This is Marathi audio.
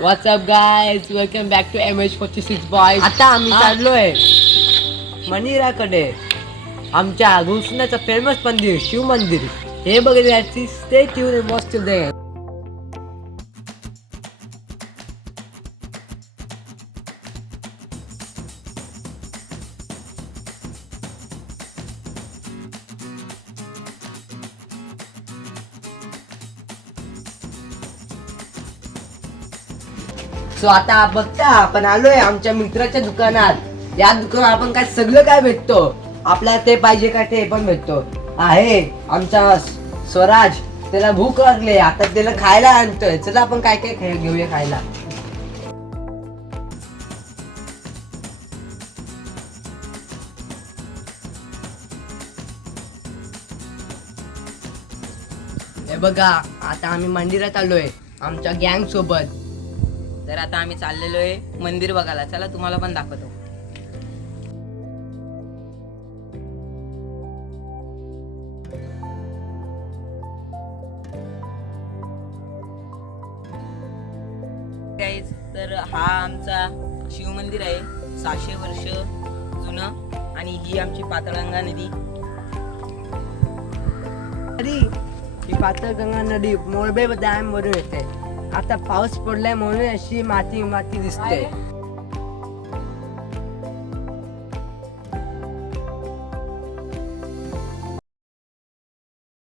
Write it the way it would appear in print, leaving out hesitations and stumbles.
WhatsApp guys, welcome back to MH46 boys. आता आम्ही चाललोय मंदिराकडे. आमच्या घुसण्याचं फेमस मंदिर शिव मंदिर हे बघण्याची स्टे ट्यून मस्त दे. सो आता बघता आपण आलोय आमच्या मित्राच्या दुकानात. या दुकानात आपण काय सगळं काय भेटतो. आपल्याला ते पाहिजे का ते पण भेटतो. आहे आमचा स्वराज, त्याला भूक लागली आता त्याला खायला आणतोय. चला आपण काय काय घेऊया खायला. हे बघा आता आम्ही मंदिरात आलोय आमच्या गँग सोबत. तर आता आम्ही चाललेलो आहे मंदिर बघायला. चला तुम्हाला पण दाखवतो. Guys, तर हा आमचा शिव मंदिर आहे 600 वर्ष जुनं. आणि ही आमची पाताळगंगा नदी. ही पाताळगंगा नदी मोरबे डॅम वरून येते. आता पाऊस पडलाय म्हणून अशी माती माती दिसते.